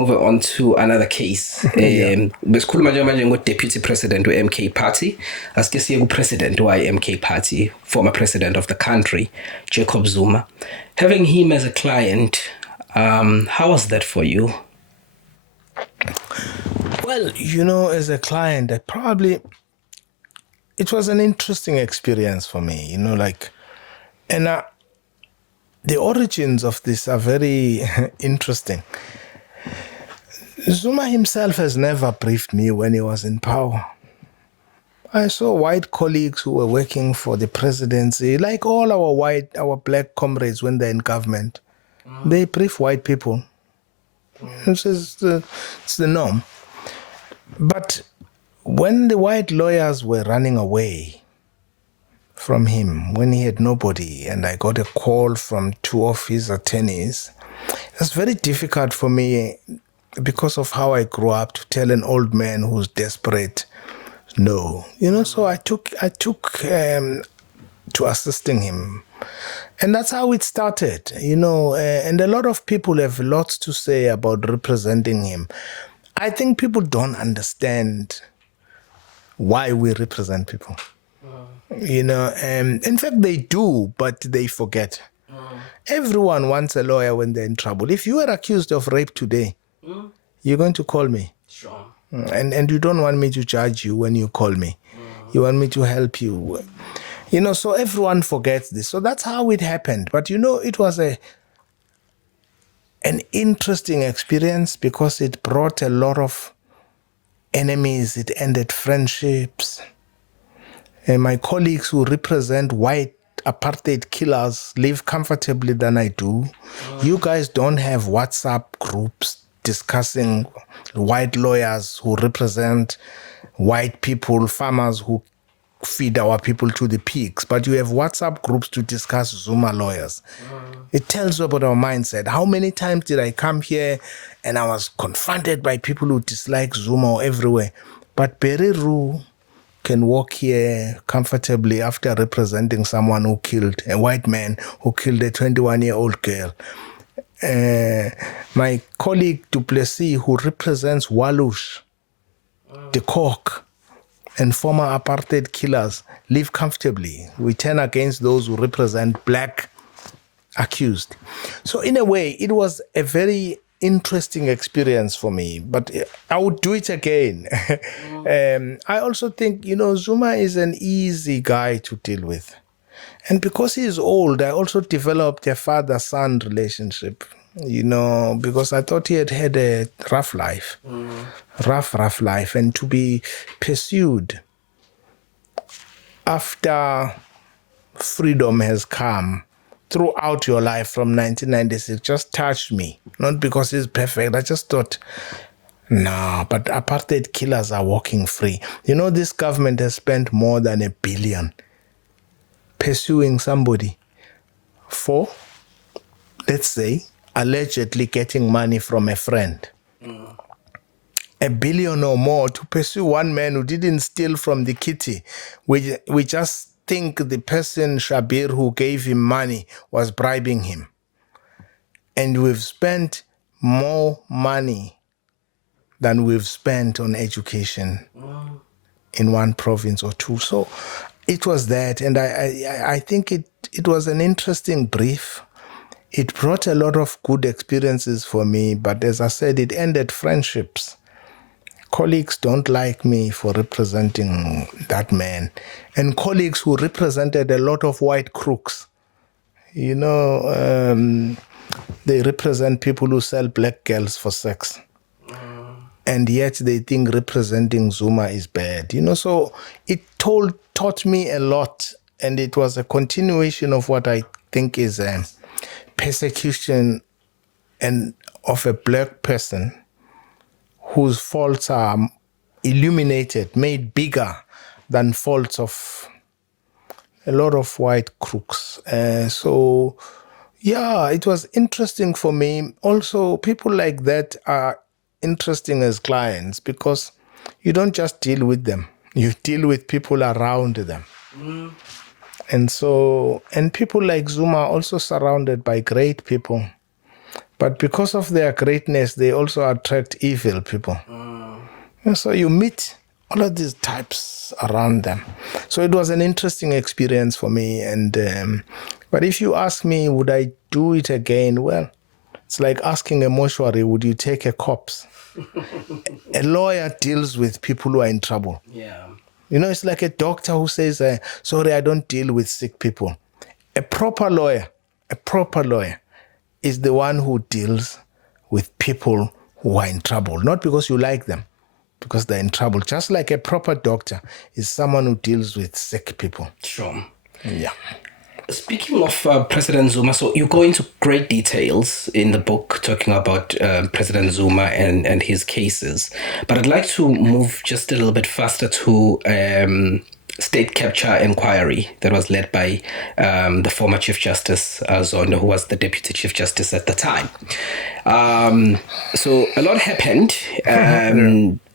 Over on to another case. Yeah. Besikhuluma nje manje ngo-deputy president we-MK party. Asike siye ku-president wa-MK party, former president of the country, Jacob Zuma. Having him as a client, how was that for you? Well, as a client, it was an interesting experience for me, and the origins of this are very interesting. Zuma himself has never briefed me when he was in power. I saw white colleagues who were working for the presidency, like all our black comrades when they're in government. They brief white people. It's the norm. But when the white lawyers were running away from him, when he had nobody, and I got a call from two of his attorneys, it was very difficult for me because of how I grew up to tell an old man who's desperate, no. So I took to assisting him. And that's how it started, and a lot of people have lots to say about representing him. I think people don't understand why we represent people. In fact, they do, but they forget. Everyone wants a lawyer when they're in trouble. If you were accused of rape today, you're going to call me. Sure. And you don't want me to judge you when you call me. You want me to help you. So everyone forgets this. So that's how it happened. But it was an interesting experience because it brought a lot of enemies. It ended friendships. And my colleagues who represent white apartheid killers live comfortably than I do. You guys don't have WhatsApp groups discussing white lawyers who represent white people, farmers who feed our people to the pigs, but you have WhatsApp groups to discuss Zuma lawyers. It tells you about our mindset. How many times did I come here and I was confronted by people who dislike Zuma everywhere? But Bereru can walk here comfortably after representing someone who killed a white man who killed a 21-year-old girl. My colleague Du Plessis, who represents Walush, the Cork, and former apartheid killers, live comfortably. We turn against those who represent black accused. So in a way, it was a very interesting experience for me, but I would do it again. I also think, Zuma is an easy guy to deal with. And because he's old, I also developed a father-son relationship, because I thought he had had a rough life, rough life, and to be pursued after freedom has come throughout your life from 1996 just touched me. Not because he's perfect. I just thought, no, but apartheid killers are walking free. This government has spent more than $1 billion pursuing somebody for, let's say, allegedly getting money from a friend. $1 billion or more to pursue one man who didn't steal from the kitty. We just think the person, Shabir, who gave him money was bribing him. And we've spent more money than we've spent on education in one province or two. So it was that, and I think it was an interesting brief. It brought a lot of good experiences for me, but as I said, it ended friendships. Colleagues don't like me for representing that man. And colleagues who represented a lot of white crooks. They represent people who sell black girls for sex. And yet they think representing Zuma is bad. So it taught me a lot. And it was a continuation of what I think is persecution and of a black person whose faults are illuminated, made bigger than faults of a lot of white crooks. It was interesting for me. Also, people like that are interesting as clients because you don't just deal with them. You deal with people around them. And people like Zuma are also surrounded by great people. But because of their greatness, they also attract evil people. And so you meet all of these types around them. So it was an interesting experience for me. And but if you ask me, would I do it again? Well, it's like asking a mortuary, would you take a corpse? A lawyer deals with people who are in trouble. Yeah. You know, it's like a doctor who says, sorry, I don't deal with sick people. A proper lawyer is the one who deals with people who are in trouble, not because you like them, because they're in trouble. Just like a proper doctor is someone who deals with sick people. Sure. Yeah. Speaking of President Zuma, so you go into great details in the book talking about President Zuma and his cases. But I'd like to move just a little bit faster to state capture inquiry that was led by the former Chief Justice Zondo, who was the Deputy Chief Justice at the time. So a lot happened.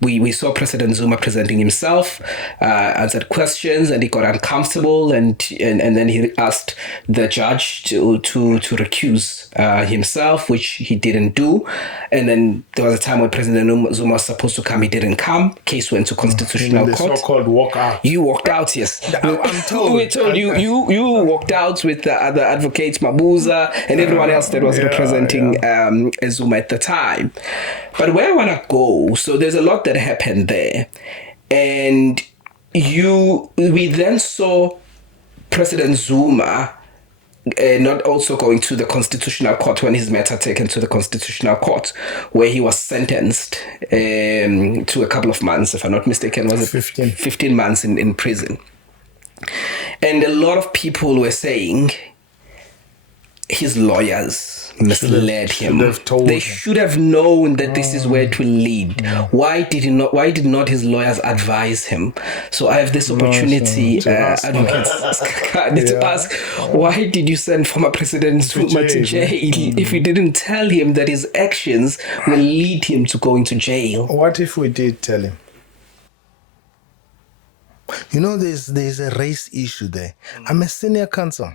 We saw President Zuma presenting himself, answered questions, and he got uncomfortable, and then he asked the judge to recuse himself, which he didn't do. And then there was a time when President Zuma was supposed to come, he didn't come. Case went to Constitutional Court. The so-called walk out. You walked out, yes. I'm told. We told you walked out with the other advocates, Mabuza, and everyone else that was representing Zuma at the time. But where I want to go, so there's a lot that happened there. And we then saw President Zuma not also going to the Constitutional Court when his matter taken to the Constitutional Court, where he was sentenced to a couple of months, if I'm not mistaken, was it 15 months in prison. And a lot of people were saying his lawyers misled him. They should have known that this is where it will lead. Yeah. Why did not his lawyers advise him? So I have this opportunity, Advocate Sikhakhane, to ask, why did you send former President Zuma to jail if you didn't tell him that his actions will lead him to going to jail? What if we did tell him? You know, there's a race issue there. I'm a senior counsel.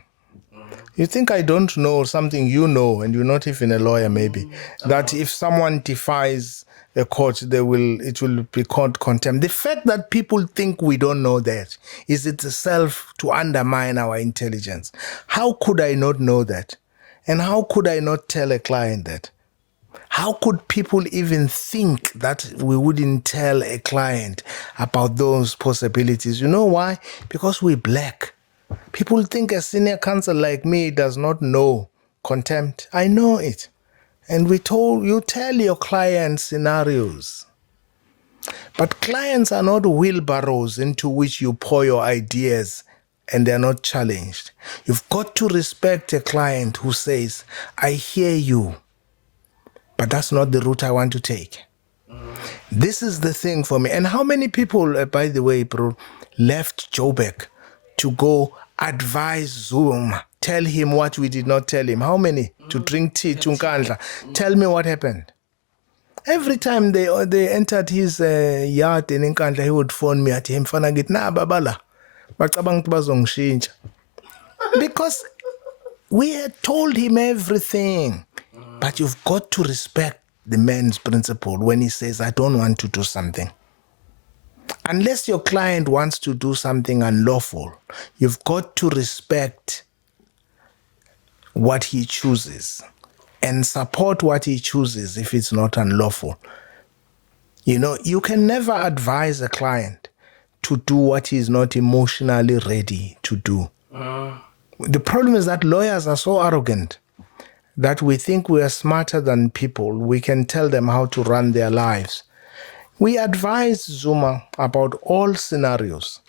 You think I don't know something you know, and you're not even a lawyer maybe, that if someone defies a court, it will be called contempt. The fact that people think we don't know that is itself to undermine our intelligence. How could I not know that? And how could I not tell a client that? How could people even think that we wouldn't tell a client about those possibilities? You know why? Because we're black. People think a senior counsel like me does not know contempt. I know it. And you tell your clients scenarios. But clients are not wheelbarrows into which you pour your ideas and they're not challenged. You've got to respect a client who says, I hear you, but that's not the route I want to take. This is the thing for me. And how many people, by the way, bro, left Joburg to go advise Zuma, tell him what we did not tell him? How many? To drink tea, Chunkandla. Tell me what happened. Every time they entered his yard in Nkandla, he would phone me at him, na babala. Because we had told him everything. But you've got to respect the man's principle when he says, I don't want to do something. Unless your client wants to do something unlawful, you've got to respect what he chooses and support what he chooses if it's not unlawful. You know, you can never advise a client to do what he's not emotionally ready to do. The problem is that lawyers are so arrogant that we think we are smarter than people. We can tell them how to run their lives. We advised Zuma about all scenarios,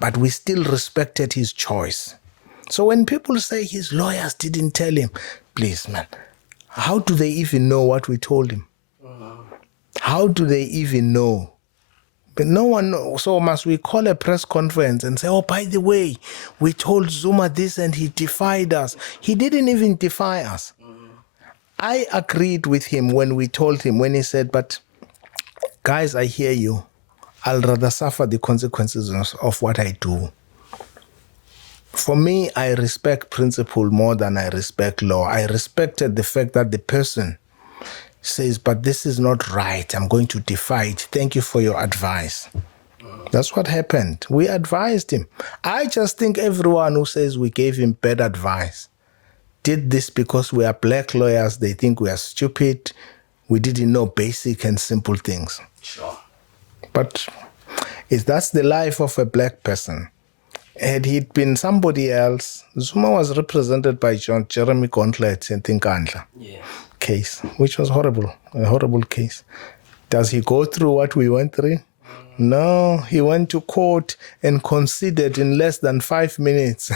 but we still respected his choice. So when people say his lawyers didn't tell him, please, man, how do they even know what we told him? How do they even know? But no one knows. So must we call a press conference and say, oh, by the way, we told Zuma this and he defied us. He didn't even defy us. I agreed with him when we told him, when he said, but guys, I hear you. I'll rather suffer the consequences of what I do. For me, I respect principle more than I respect law. I respected the fact that the person says, but this is not right. I'm going to defy it. Thank you for your advice. That's what happened. We advised him. I just think everyone who says we gave him bad advice did this because we are black lawyers. They think we are stupid. We didn't know basic and simple things. Sure. But if that's the life of a black person, had he been somebody else, Zuma was represented by John Jeremy Gauntlet in Tinkandla case, which was horrible, a horrible case. Does he go through what we went through? No, he went to court and conceded in less than 5 minutes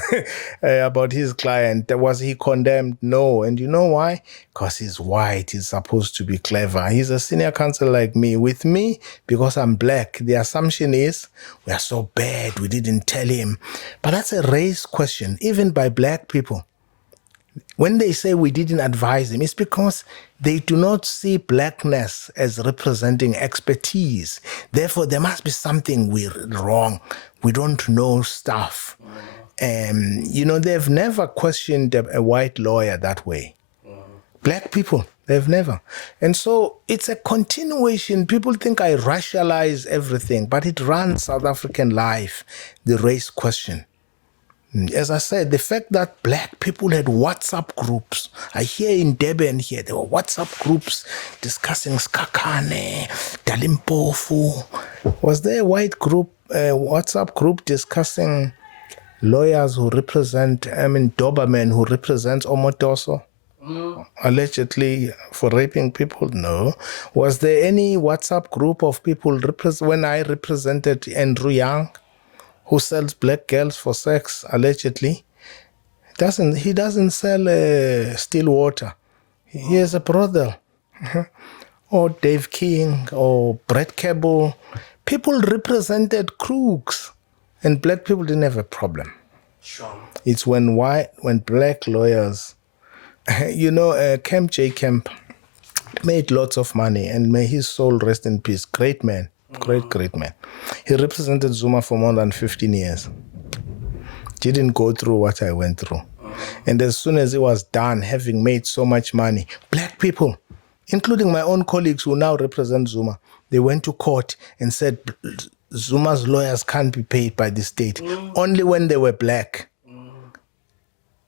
about his client. Was he condemned? No. And you know why? Because he's white. He's supposed to be clever. He's a senior counsel like me. With me, because I'm black, the assumption is we are so bad, we didn't tell him. But that's a race question, even by black people. When they say we didn't advise him, it's because they do not see blackness as representing expertise. Therefore, there must be something we're wrong. We don't know stuff. They've never questioned a white lawyer that way. Black people, they've never. And so it's a continuation. People think I racialize everything, but it runs South African life, the race question. As I said, the fact that black people had WhatsApp groups. I hear in Durban here, there were WhatsApp groups discussing Sikhakhane, Dalimpofu. Was there a white group, WhatsApp group discussing lawyers who represent, Doberman who represents Omotoso? Allegedly for raping people? No. Was there any WhatsApp group of people when I represented Andrew Young, who sells black girls for sex, allegedly? He doesn't sell still water. He has a brother. Or Dave King, or Brett Cable. People represented crooks, and black people didn't have a problem. Sure. It's when black lawyers, Kemp J. Kemp made lots of money, and may his soul rest in peace. Great man. Great man. He represented Zuma for more than 15 years. Didn't go through what I went through. And as soon as he was done, having made so much money, black people, including my own colleagues who now represent Zuma, they went to court and said Zuma's lawyers can't be paid by the state, only when they were black.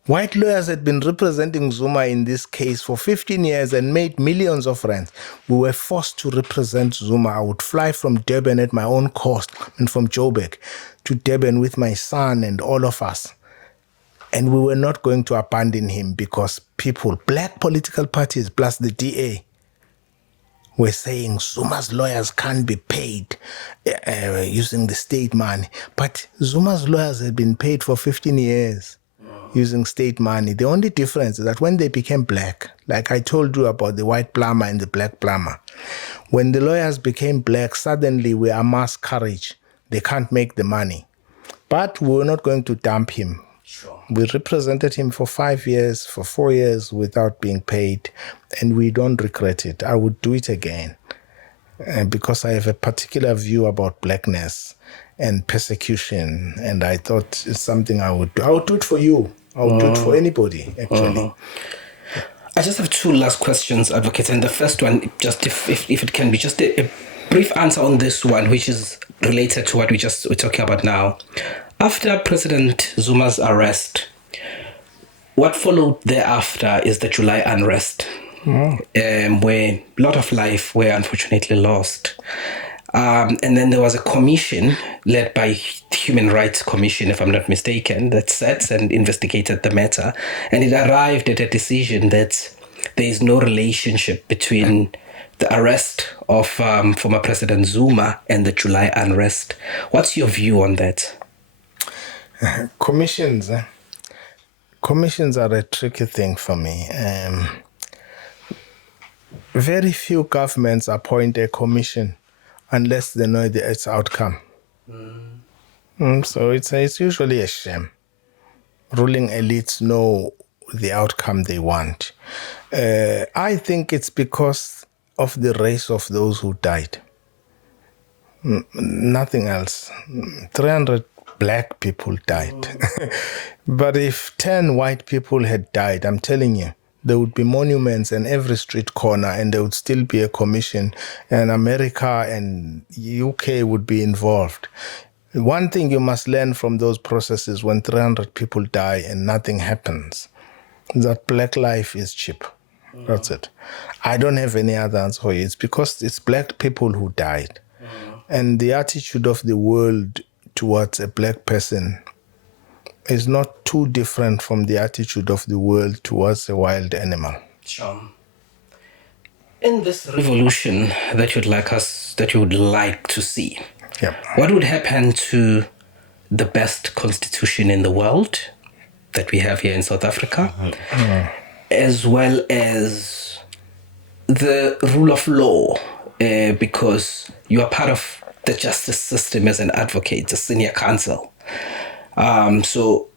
White lawyers had been representing Zuma in this case for 15 years and made millions of rands. We were forced to represent Zuma. I would fly from Durban at my own cost, and from Joburg to Durban with my son and all of us. And we were not going to abandon him because people, black political parties plus the DA, were saying Zuma's lawyers can't be paid using the state money. But Zuma's lawyers had been paid for 15 years. Using state money. The only difference is that when they became black, like I told you about the white plumber and the black plumber, when the lawyers became black, suddenly we amassed courage. They can't make the money. But we were not going to dump him. Sure. We represented him for 5 years, for 4 years without being paid, and we don't regret it. I would do it again because I have a particular view about blackness and persecution, and I thought it's something I would do. I would do it for you. I would do it for anybody, actually. I just have two last questions, Advocate. And the first one, just if it can be just a brief answer on this one, which is related to what we're talking about now. After President Zuma's arrest, what followed thereafter is the July unrest, where a lot of life were unfortunately lost. And then there was a commission led by Human Rights Commission, if I'm not mistaken, that sat and investigated the matter. And it arrived at a decision that there is no relationship between the arrest of former President Zuma and the July unrest. What's your view on that? Commissions are a tricky thing for me. Very few governments appoint a commission unless they know its outcome. So it's usually a shame. Ruling elites know the outcome they want. I think it's because of the race of those who died. Nothing else. 300 black people died. But if 10 white people had died, I'm telling you, there would be monuments in every street corner, and there would still be a commission, and America and UK would be involved. One thing you must learn from those processes when 300 people die and nothing happens, that black life is cheap. That's it. I don't have any other answer for you. It's because it's black people who died. And the attitude of the world towards a black person is not too different from the attitude of the world towards a wild animal. Sure. In this revolution that you would like to see, what would happen to the best constitution in the world that we have here in South Africa, as well as the rule of law, because you are part of the justice system as an advocate, a senior counsel. So